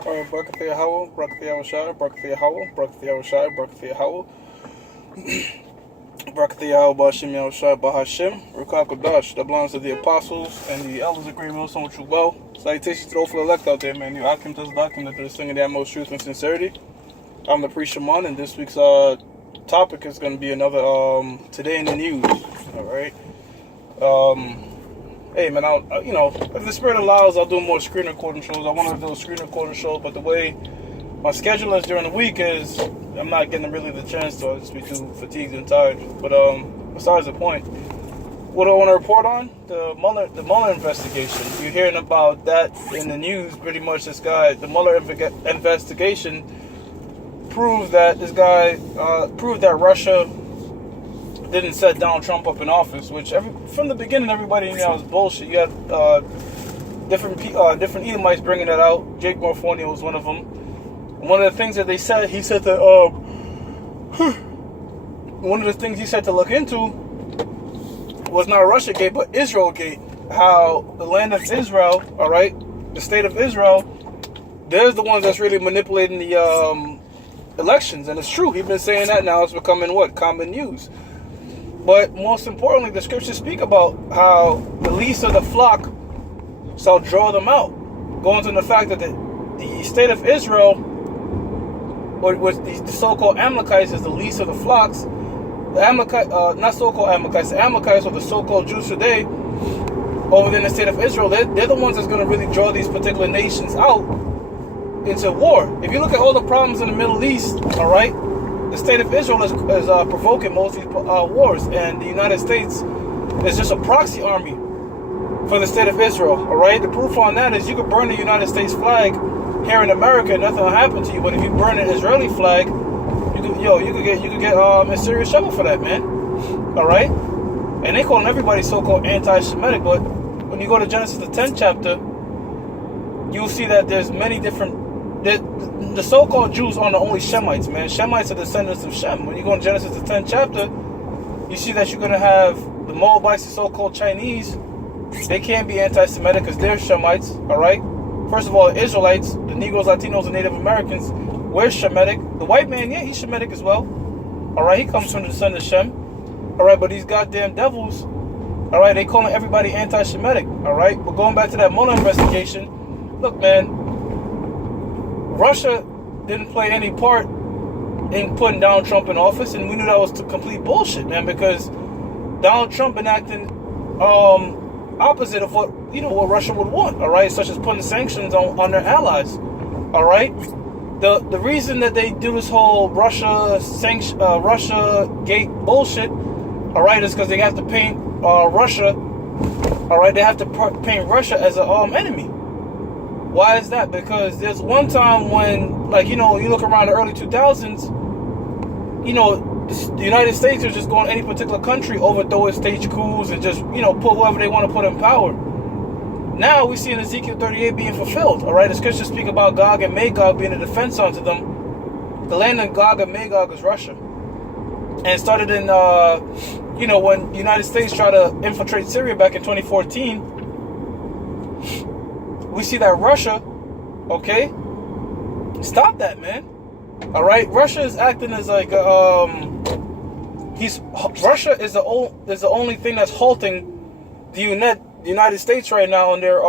Barakatha Yahweh, Barakatha Yahushua, Barakatha Yahweh, Barakatha Yahushua, Barakatha Yahweh, Barakatha Yahweh, Ba'ashem Yahushua, Ba'ashem, Ruach HaKodesh, that belongs to the apostles and the elders of Great Millstone with you well. Salutations to the awful elect out there, man. You Akim to the Dakim, that they're singing the utmost truth and sincerity. I'm the priest Shaman, and this week's topic is going to be another Today in the News, alright? Hey man, if the spirit allows, I'll do more screen recording shows. I want to do a screen recording show, but the way my schedule is during the week is I'm not getting really the chance to. I'll just be too fatigued and tired. But besides the point, what do I want to report on? The Mueller investigation. You're hearing about that in the news. Pretty much, the Mueller investigation proved that Russia didn't set Donald Trump up in office, which from the beginning everybody knew that was bullshit. You had different Edomites bringing that out. Jake Morfonio was one of them. One of the things that he said that one of the things he said to look into was not Russia Gate, but Israel Gate. How the land of Israel, all right, the state of Israel, they're the ones that's really manipulating the elections, and it's true. He's been saying that now. It's becoming common news. But most importantly, the scriptures speak about how the least of the flock shall draw them out. Going to the fact that the state of Israel, or with the so-called Amalekites, is the least of the flocks. The Amalekite, not so-called Amalekites, the Amalekites, or the so-called Jews today, over in the state of Israel, they're the ones that's going to really draw these particular nations out into war. If you look at all the problems in the Middle East, all right, the state of Israel is provoking most of these wars, and the United States is just a proxy army for the state of Israel. All right, the proof on that is you could burn the United States flag here in America, and nothing will happen to you. But if you burn an Israeli flag, you could get in serious trouble for that, man. All right, and they calling everybody so-called anti-Semitic, but when you go to Genesis the 10th chapter, you'll see that there's many different. The so-called Jews aren't the only Shemites, man. Shemites are descendants of Shem. When you go in Genesis the 10th chapter, you see that you're going to have the Moabites, the so-called Chinese. They can't be anti-Semitic because they're Shemites, all right? First of all, the Israelites, the Negroes, Latinos, and Native Americans, we're Shemitic. The white man, yeah, he's Shemitic as well. All right, he comes from the descendant of Shem. All right, but these goddamn devils, all right, they calling everybody anti-Semitic, all right? But going back to that Mueller investigation, look, man, Russia didn't play any part in putting Donald Trump in office, and we knew that was complete bullshit, man, because Donald Trump been acting opposite of what Russia would want, all right, such as putting sanctions on their allies, all right. The reason that they do this whole Russia Gate bullshit, all right, is because they have to paint Russia, all right, they have to paint Russia as an enemy. Why is that? Because there's one time when, you look around the early 2000s, the United States is just going to any particular country, overthrow its stage coups, and just, put whoever they want to put in power. Now we see in Ezekiel 38 being fulfilled, all right? The scriptures speak about Gog and Magog being a defense unto them. The land of Gog and Magog is Russia. And it started in, when the United States tried to infiltrate Syria back in 2014, we see that Russia, okay, stop that, man. All right, Russia is acting as like Russia is the only thing that's halting the United States right now on their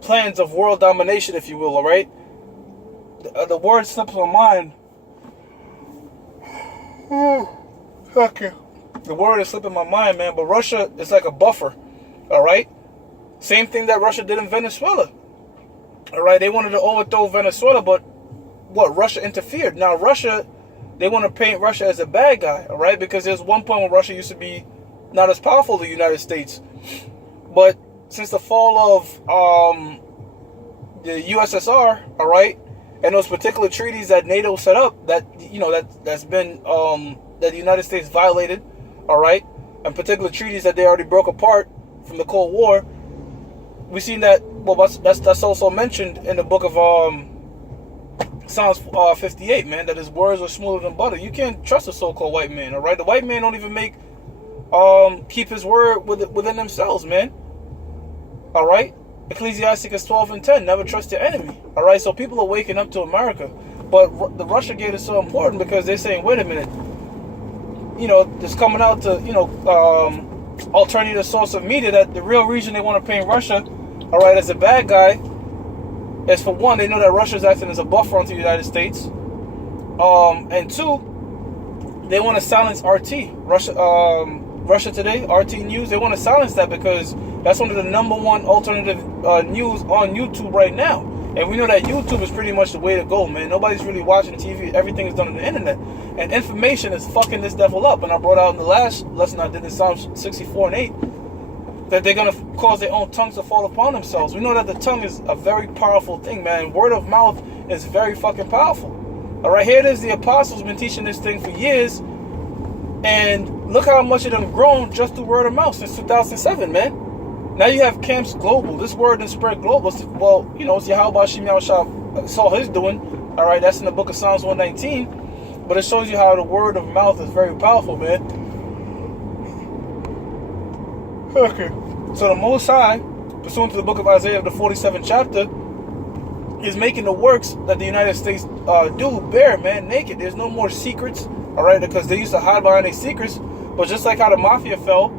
plans of world domination, if you will. All right, the word slips my mind. Okay, the word is slipping my mind, man. But Russia is like a buffer. All right. Same thing that Russia did in Venezuela. All right, they wanted to overthrow Venezuela, but Russia interfered. Now they want to paint Russia as a bad guy, all right? Because there's one point when Russia used to be not as powerful as the United States. But since the fall of the USSR, all right, and those particular treaties that NATO set up, that that's been that the United States violated, all right, and particular treaties that they already broke apart from the Cold War. We've seen that, that's also mentioned in the book of Psalms 58, man, that his words are smoother than butter. You can't trust a so-called white man, all right? The white man don't even keep his word within themselves, man. All right? Ecclesiasticus 12:10, never trust your enemy. All right, so people are waking up to America. But the Russia gate is so important because they're saying, wait a minute, it's coming out to, alternative source of media that the real reason they want to paint Russia, all right, as a bad guy is, for one, they know that Russia is acting as a buffer onto the United States. And two, they want to silence RT, Russia Today, RT News. They want to silence that because that's one of the number one alternative news on YouTube right now. And we know that YouTube is pretty much the way to go, man. Nobody's really watching TV. Everything is done on the internet. And information is fucking this devil up. And I brought out in the last lesson I did in Psalms 64:8 that they're going to cause their own tongues to fall upon themselves. We know that the tongue is a very powerful thing, man. Word of mouth is very fucking powerful. All right, here it is. The apostles been teaching this thing for years. And look how much of them grown just through word of mouth since 2007, man. Now you have camps global. This word didn't spread global. Well, it's Yahweh Shem Yahushua saw his doing. All right, that's in the book of Psalms 119. But it shows you how the word of mouth is very powerful, man. Okay. So the Most High, pursuant to the book of Isaiah, the 47th chapter, is making the works that the United States do bare, man, naked. There's no more secrets, all right, because they used to hide behind their secrets. But just like how the mafia fell,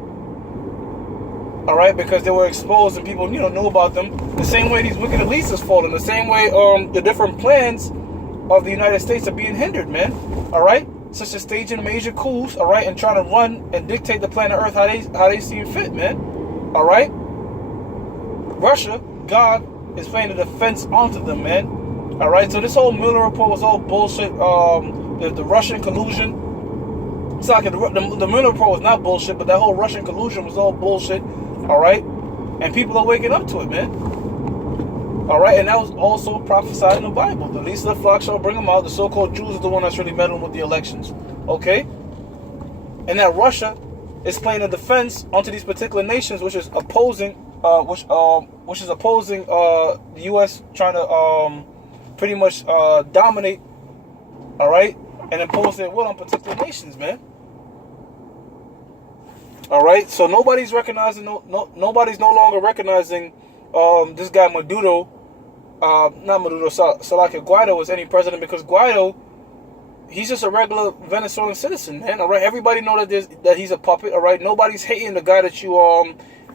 all right, because they were exposed and people, knew about them. The same way these wicked elites is falling. The same way the different plans of the United States are being hindered, man. All right, such as staging major coups, all right, and trying to run and dictate the planet Earth how they seem fit, man. All right. Russia, God is playing the defense onto them, man. All right. So this whole Mueller report was all bullshit. The Russian collusion. It's like the Mueller report was not bullshit, but that whole Russian collusion was all bullshit. All right, and people are waking up to it, man. All right, and that was also prophesied in the Bible. The least of the flock shall bring them out. The so-called Jews are the one that's really meddling with the elections. Okay, and that Russia is playing a defense onto these particular nations, which is opposing, the U.S. trying to pretty much dominate. All right, and impose their will on particular nations, man. All right, so nobody's recognizing, nobody's no longer recognizing this guy Maduro, not Maduro, Salaka Guaido as any president, because Guaido, he's just a regular Venezuelan citizen, man. All right, everybody know that he's a puppet. All right, nobody's hating the guy that you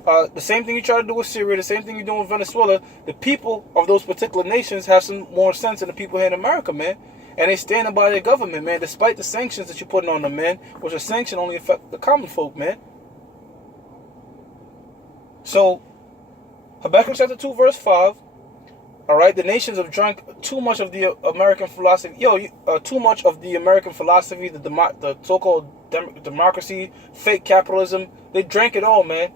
the same thing you try to do with Syria, the same thing you're doing with Venezuela. The people of those particular nations have some more sense than the people here in America, man. And they standing by their government, man, despite the sanctions that you're putting on them, man, which a sanction only affect the common folk, man. So, Habakkuk chapter 2, verse 5, all right, the nations have drunk too much of the American philosophy, too much of the American philosophy, the so-called democracy, fake capitalism. They drank it all, man,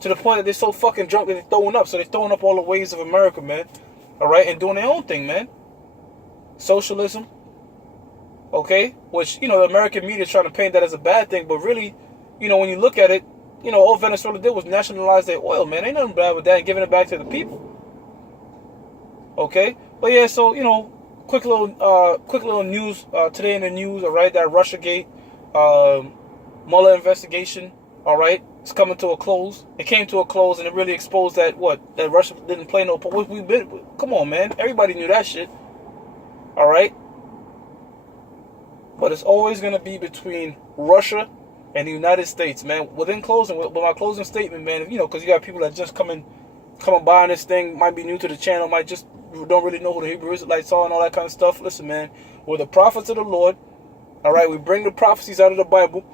to the point that they're so fucking drunk that they're throwing up. So they're throwing up all the ways of America, man, all right, and doing their own thing, man. Socialism, okay, which, the American media is trying to paint that as a bad thing, but really, when you look at it, all Venezuela did was nationalize their oil, man. Ain't nothing bad with that, and giving it back to the people. Okay, but yeah, so quick little news today in the news. All right, that Russiagate Mueller investigation. All right, it's coming to a close. It came to a close, and it really exposed that Russia didn't play no part. Come on, man. Everybody knew that shit. All right, but it's always gonna be between Russia and the United States, man. With my closing statement, man, because you got people that just coming by on this thing, might be new to the channel, might just don't really know who the Hebrew Israelites are and all that kind of stuff. Listen, man, we're the prophets of the Lord. All right, we bring the prophecies out of the Bible,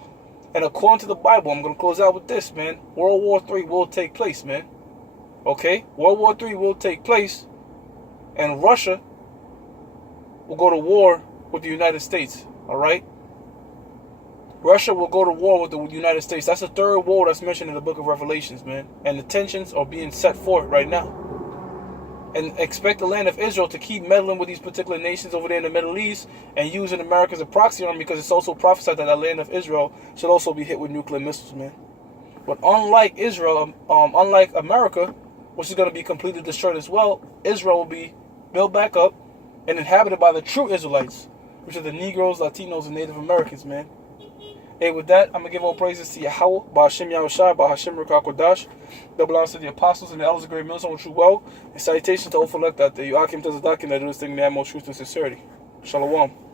and according to the Bible, I'm gonna close out with this, man. World War III will take place, man. Okay, World War III will take place, and Russia will go to war with the United States. All right. Russia will go to war with the United States. That's the third war that's mentioned in the book of Revelations, man. And the tensions are being set forth right now. And expect the land of Israel to keep meddling with these particular nations over there in the Middle East and using America as a proxy army, because it's also prophesied that the land of Israel should also be hit with nuclear missiles, man. But unlike Israel, unlike America, which is going to be completely destroyed as well, Israel will be built back up and inhabited by the true Israelites, which are the Negroes, Latinos, and Native Americans, man. Hey, with that, I'm going to give all praises to Yahweh, Ba'Hashem Yahushua, Ba'Hashem Rakakodash, that belongs to the apostles and the elders of great millstone with true well. And salutations to all elect out there. You Akim Tazadakim that do this thing in the utmost truth and sincerity. Shalom.